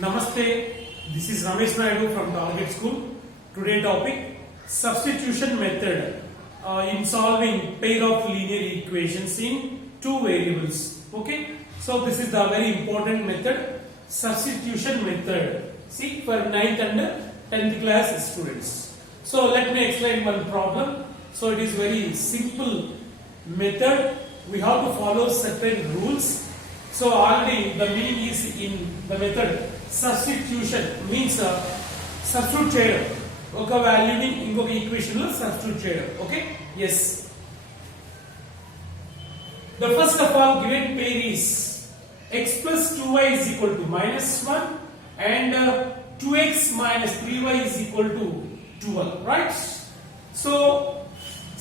Namaste, this is Ramesh Naidu from Target School. Today topic substitution method in solving pair of linear equations in two variables. Okay, so this is the very important method, substitution method. See, for 9th and 10th class students. So let me explain one problem. So it is very simple method. We have to follow certain rules. So already the meaning is in the method substitution means substitute చేయడం ఒక వాల్యూని ఇంకొక equation లో substitute చేయడం. Okay, yes, the first of all given pair is x plus 2y is equal to -1 and 2x minus 3y is equal to 12, right? So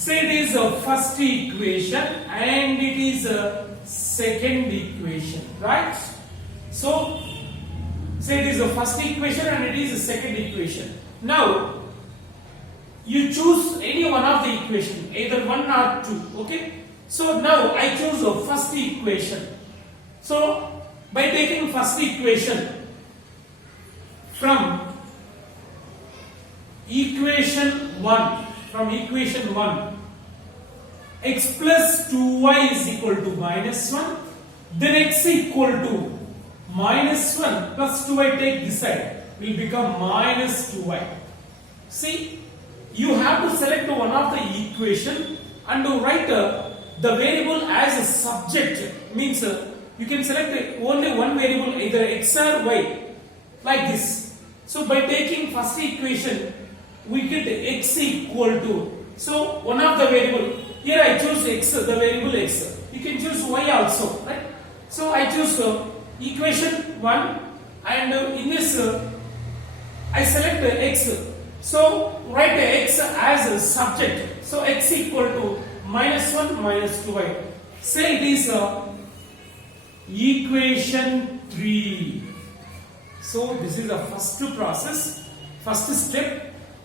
say it is a first equation and it is a second equation, right? So say it is the first equation and it is the second equation. Now you choose any one of the equation, either 1 or 2. Okay, so now I choose the first equation. So by taking first equation from equation 1, x plus 2y is equal to -1, then x equal to -1 plus 2y, take this side, will become -2y. See, you have to select one of the equation and write the variable as a subject. Means you can select only one variable, either x or y, like this. So by taking first equation we get x equal to, so one of the variable, here I choose x, the variable x. You can choose y also, right? So I choose equation 1 and in this I select x. So write x as a subject. So x equal to -1 minus 2y. Say it is equation 3. So this is the first process, first step.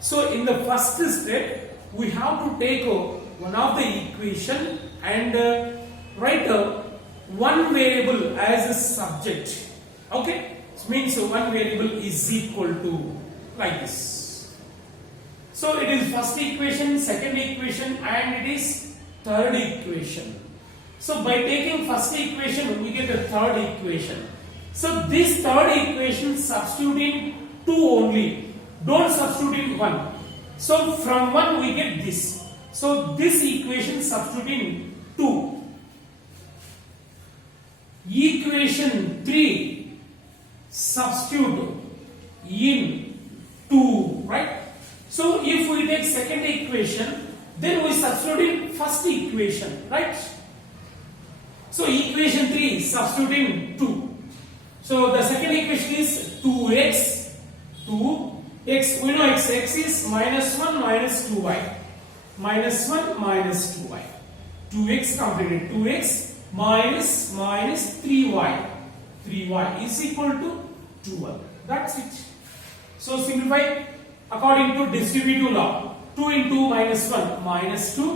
So in the first step we have to take one of the equation and write one variable as a subject. Okay, it means one variable is equal to, like this. So it is first equation, second equation and it is third equation. So by taking first equation we get a third equation. So this third equation substitute in 2 only, don't substitute in 1. So from 1 we get this. So this equation substitute in 2. Equation 3 substitute in 2, right? So if we take second equation, then we substitute in first equation, right? So equation 3 substitute in 2. So the second equation is 2x, we know x is -1 minus 2y, -1 minus 2y, 2x completed, 2x minus 3y, 3y is equal to 12. That's it. So simplify according to distributive law. 2 into -1 -2,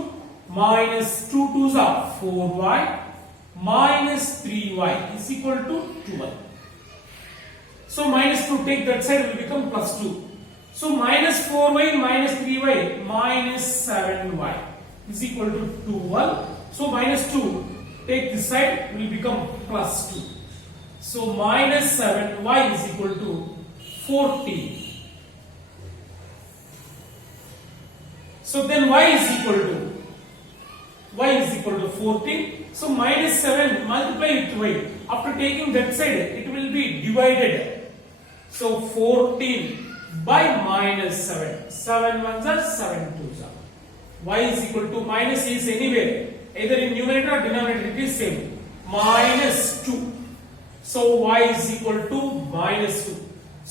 minus 2 2s are 4y, minus 3y is equal to 12. So -2 take that side, will become +2. So -4y minus 3y minus 7y is equal to 12. So -2 take this side, will become +2. So -7y is equal to 14. So then y is equal to 14. So -7 multiply with y. After taking that side, it will be divided. So 14 by -7. 7 ones are 7 twos are. Y is equal to, minus is anywhere, either in numerator or denominator, it is same. -2. So y is equal to -2.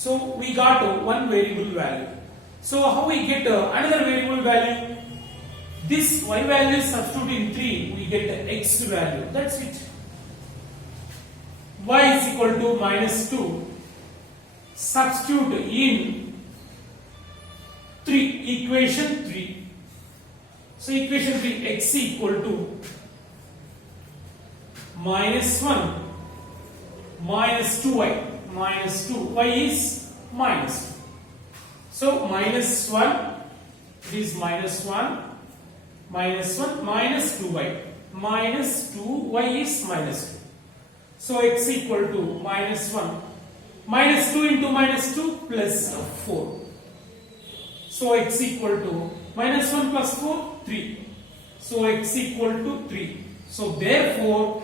So we got one variable value. So how we get another variable value? This y value is substitute in 3, we get the x value. That's it. Y is equal to -2. Substitute in 3, equation 3. So equation 3, x equal to -1 minus 2y. minus 2, y is minus 2. So minus 1, it is minus 1, minus 1, minus 2y. Minus 2y is minus 2. So x equal to minus 1. Minus 2 into minus 2 plus 4. So x equal to minus 1 plus 4, 3. So x equal to 3. So therefore,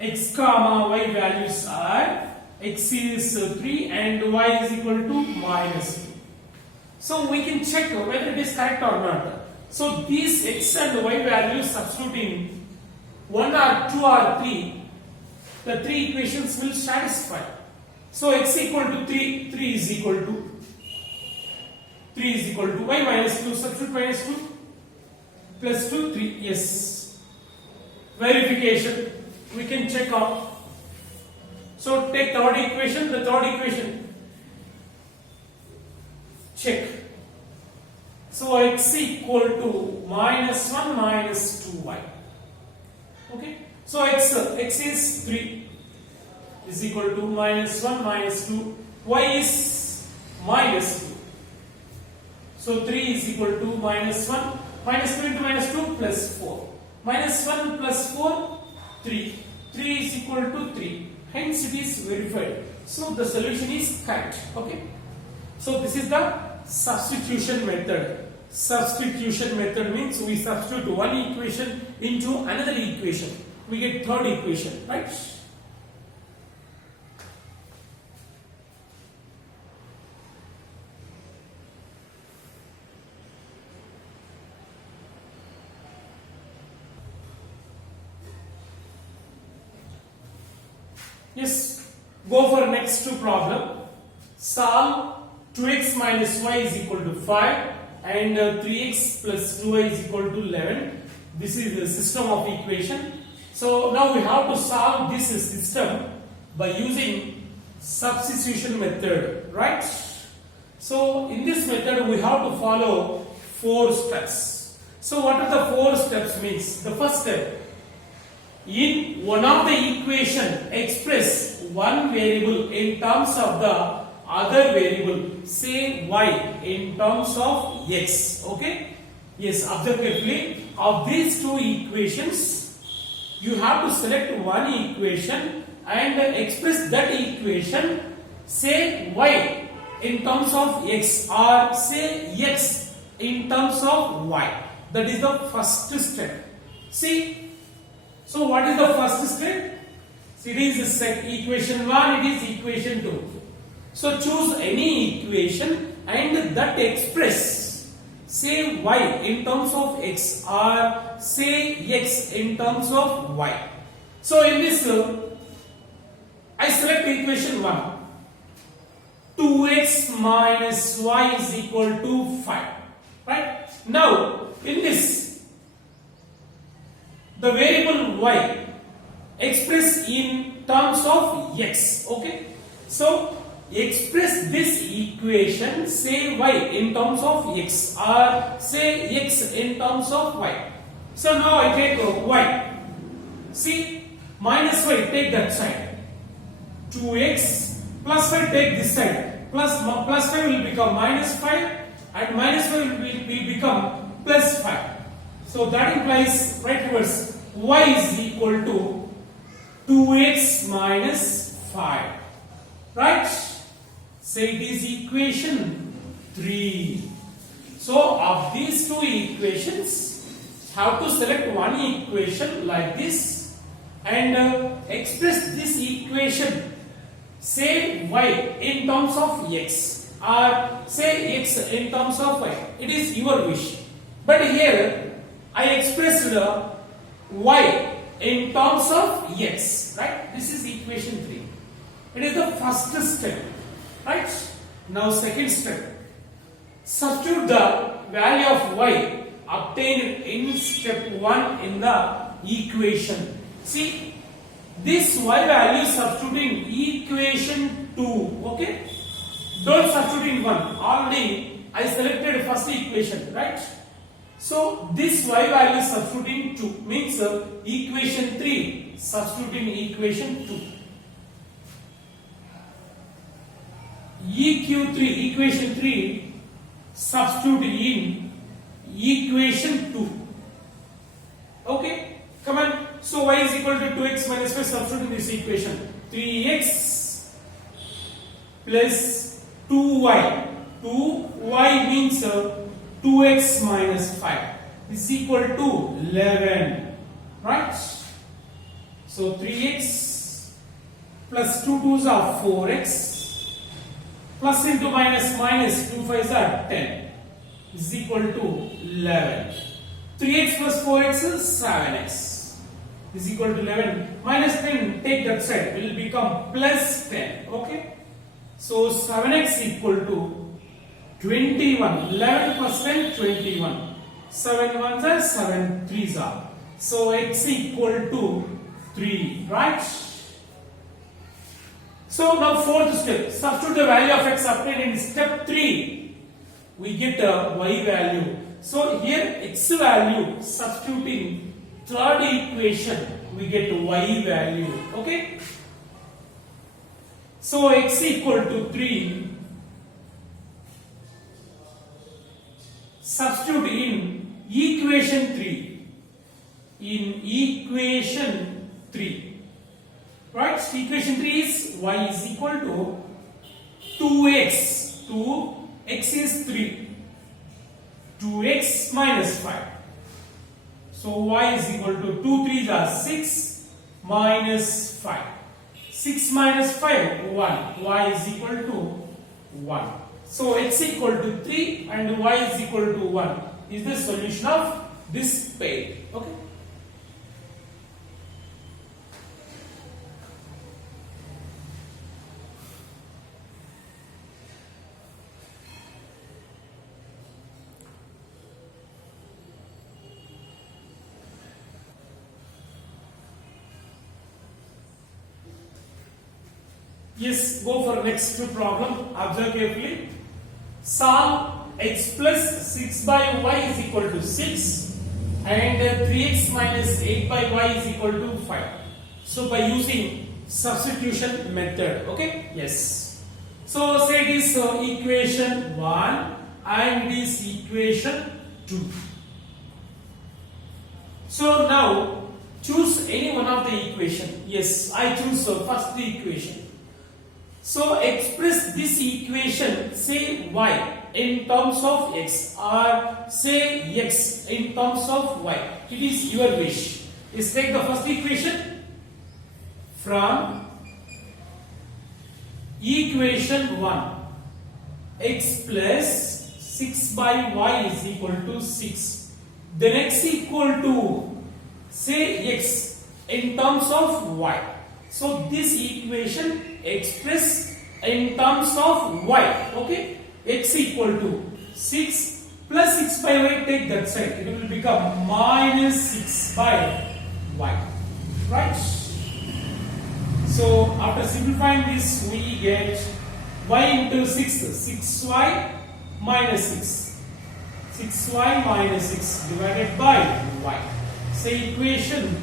x comma y values are x is 3 and y is equal to minus 2. So we can check whether it is correct or not. So these x and y values substituting 1 or 2 or 3, the three equations will satisfy. So x equal to 3, 3 is equal to y minus 2, substitute minus 2 plus 2, 3, yes. Verification, we can check out. So take third equation, the third equation, check. So x equal to minus 1 minus 2y. Okay, so x is 3 is equal to minus 1 minus 2, y is minus 2. So 3 is equal to minus 1, minus 2 into minus 2 plus 4. Minus 1 plus 4, 3. 3 is equal to 3. Hence it is verified. So the solution is correct. Okay. So this is the substitution method. Substitution method means we substitute one equation into another equation. We get third equation, right? Yes, go for next problem. Solve 2x minus y is equal to 5 and 3x plus 2y is equal to 11. This is the system of equation. So now we have to solve this system by using substitution method, right? So in this method we have to follow 4 steps. So what are the 4 steps means? The first step, in one of the equation express one variable in terms of the other variable, say y in terms of x. Okay, yes, observe carefully. Of these two equations you have to select one equation and express that equation, say y in terms of x or say x in terms of y. That is the first step. See, so what is the first step? It is equation 1, it is equation 2. So choose any equation and that express, say y in terms of x or say x in terms of y. So in this I select equation 1. 2x minus y is equal to 5. Right? Now in this, the variable y express in terms of x. Okay, so express this equation, say y in terms of x or say x in terms of y. So now I take y. See, minus y, take that side. 2x plus 5, take this side. Plus 5 will become minus 5 and minus 5 will become plus 5. So that implies right reverse, y is equal to 2x minus 5. Right? Say it is equation 3. So of these two equations, have to select one equation like this and express this equation, say y in terms of x or say x in terms of y. It is your wish. But here I expressed y in terms of x. Right? This is equation 3. It is the first step. Right? Now second step, substitute the value of y obtained in step 1 in the equation. See, this y value substitute in equation 2. Okay, don't substitute in 1. Already I selected first equation, right? So this y value substitute in 2 means equation 3 substitute in equation 2. eq3, equation 3, substitute in equation 2. Okay, come on. So y is equal to 2x minus 5, substitute in this equation. 3x plus 2y. 2y means 2x minus 5 is equal to 11. Right? So 3x plus 2 2s are 4x plus into minus minus 2 5s are 10 is equal to 11. 3x plus 4x is 7x is equal to 11. Minus 10, take that side, will become plus 10. Okay. So 7x equal to 21. 11 plus 10, 21. 7 ones are 7 threes are. So x equal to 3. Right? So now fourth step. Substitute the value of x obtained in step 3. We get a y value. So here x value, substituting third equation, we get y value. Okay. So x equal to 3. Substitute in equation 3. In equation 3. Right? Equation 3 is y is equal to 2x. 2x is 3. 2x minus 5. So y is equal to 2 3s are 6 minus 5. 6 minus 5, 1. Y is equal to 1. So x equal to 3 and y is equal to 1 is the solution of this pair. Okay. Yes, go for next problem. Observe carefully. Solve x plus 6 by y is equal to 6 and 3x minus 8 by y is equal to 5. So by using substitution method. Okay? Yes. So say it is equation 1 and this equation 2. So now choose any one of the equation. Yes, I choose first the equation. So express this equation, say y in terms of x or say x in terms of y. It is your wish. Is take the first equation from equation 1. X plus 6 by y is equal to 6. Then x equal to say x in terms of y. So this equation express in terms of y. Okay, x equal to 6 plus 6 by y, take that side, it will become minus 6 by y. Right? So after simplifying this, we get y into 6, 6y minus 6. 6y minus 6 divided by y. Say equation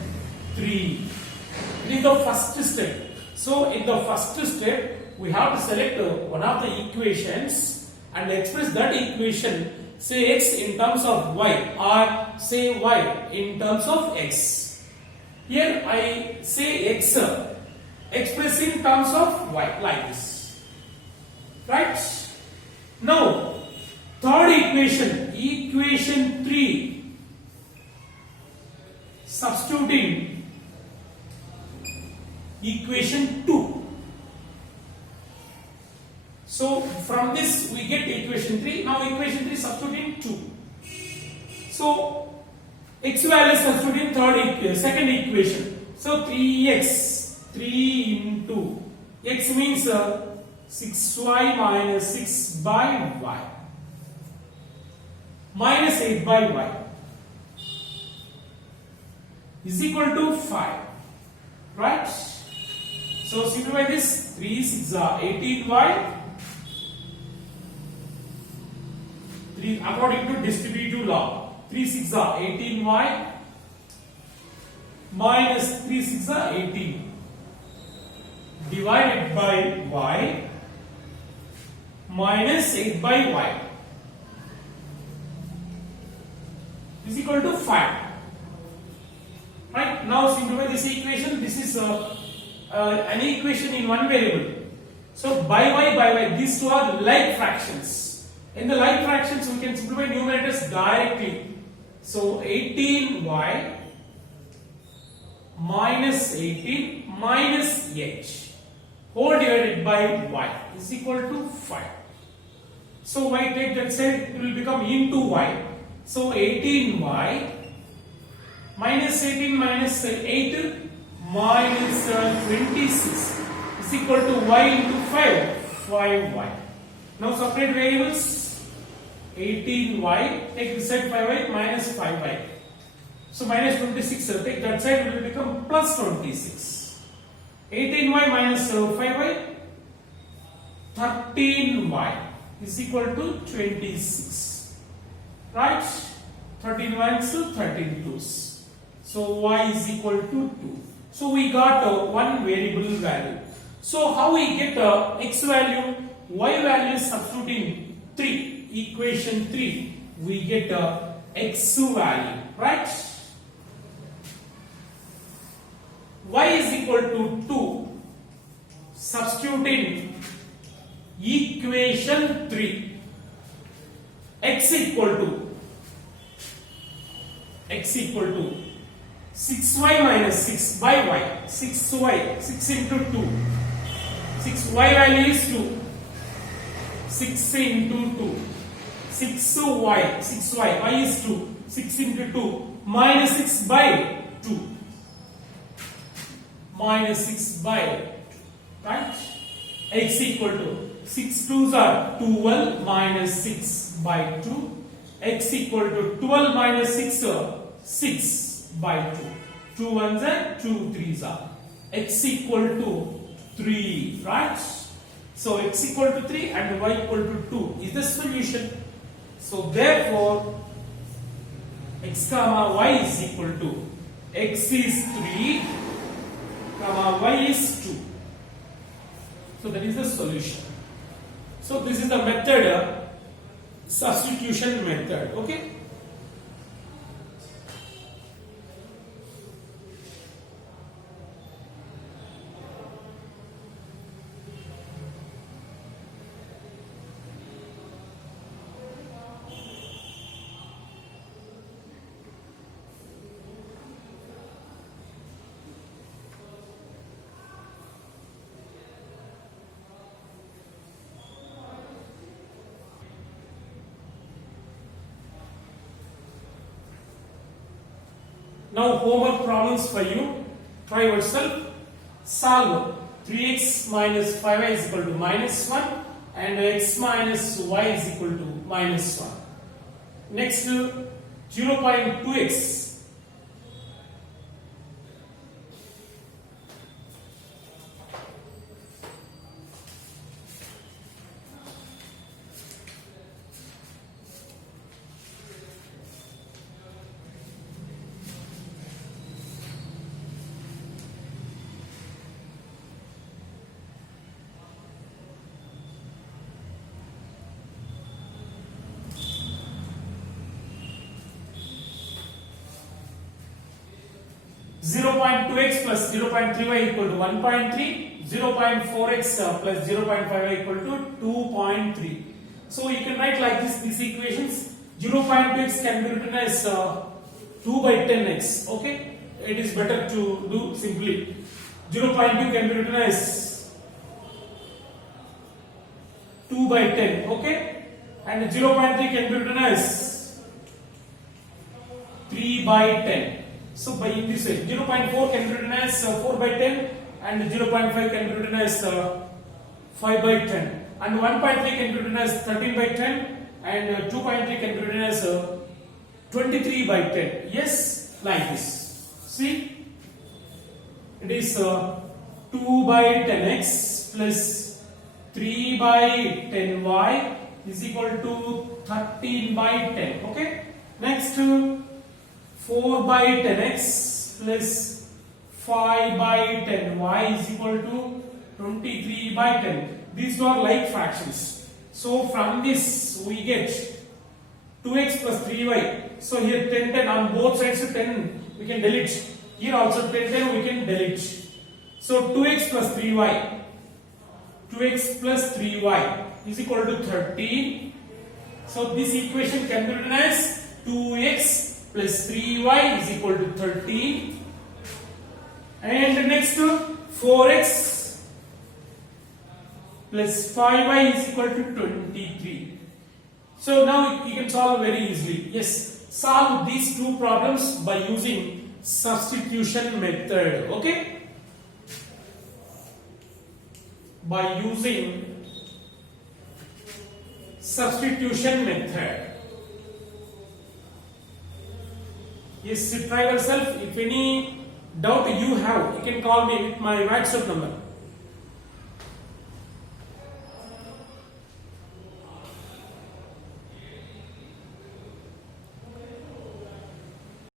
3. It is the first step. So in the first step, we have to select one of the equations and express that equation, say x in terms of y or say y in terms of x. Here I say x express in terms of y like this. Right? Now third equation, equation 3, substituting equation 2. So from this we get equation 3. Now equation 3 substituting 2. So x value substituting second equation. So 3x, 3 into x means 6y minus 6 by y minus 8 by y is equal to 5. Right? So simplify this. 3 6 are 18y. 3 according to distributive law. 3 6 are 18y minus 3 6 are 18 divided by y minus 8 by y is equal to 5. Right? Now simplify this equation. This is an equation in one variable. So by y, these two are like fractions. In the like fractions, we can simplify numerators directly. So 18y minus 18 minus h whole divided by y is equal to 5. So y take that side, it will become into y. So 18y minus 18 minus 8 minus 26 is equal to y into 5y. Now separate variables. 18y, take this side 5y minus 5y. So minus 26, take that side, it will become plus 26. 18y minus 5y, 13y is equal to 26. Right? 13 ones, 13 twos. So y is equal to 2. So we got one variable value. So how we get x value? Y value is substituting 3. Equation 3, we get x value, right? Y is equal to 2. Substituting equation 3. X equal to 6y minus 6 by y. 6y, 6 into 2. 6y value is 2. 6 into 2. 6y, y is 2, 6 into 2, minus 6 by 2, minus 6 by 2, right? X equal to 6 2s are 12 minus 6 by 2, x equal to 12 minus 6, 6 by 2, 2 1s are 2 3s are, x equal to 3, right? So x equal to 3 and y equal to 2 is the solution. So therefore, x comma y is equal to x is 3 comma y is 2. So that is the solution. So this is the method, substitution method. Okay. Now homework problems for you. Try yourself. Solve 3x minus 5y is equal to minus 1 and x minus y is equal to minus 1. Next 0.2x. Zero 0.2x plus 0.3y equal to 1.3, 0.4x plus 0.5y equal to 2.3. So you can write like this these equations. 0.2x can be written as 2 by 10x. Okay, it is better to do simply. 0.2 can be written as 2 by 10. Okay, and 0.3 can be written as 3 by 10. So by in this way, 0.4 can be written as 4 by 10 and 0.5 can be written as 5 by 10 and 1.3 can be written as 13 by 10 and 2.3 can be written as 23 by 10. Yes, like this. See, it is 2 by 10x plus 3 by 10y is equal to 13 by 10. Okay, next 4 by 10x plus 5 by 10y is equal to 23 by 10. These two are like fractions. So from this we get 2x plus 3y. So here 10 on both sides 10 we can delete. Here also 10 we can delete. So 2x plus 3y. 2x plus 3y is equal to 13. So this equation can be written as 2x plus 3y is equal to 13. And next 4x plus 5y is equal to 23. So now you can solve very easily. Yes, solve these two problems by using substitution method. Okay? By using substitution method. Yes, try yourself. If any doubt you have, you can call me with my WhatsApp number.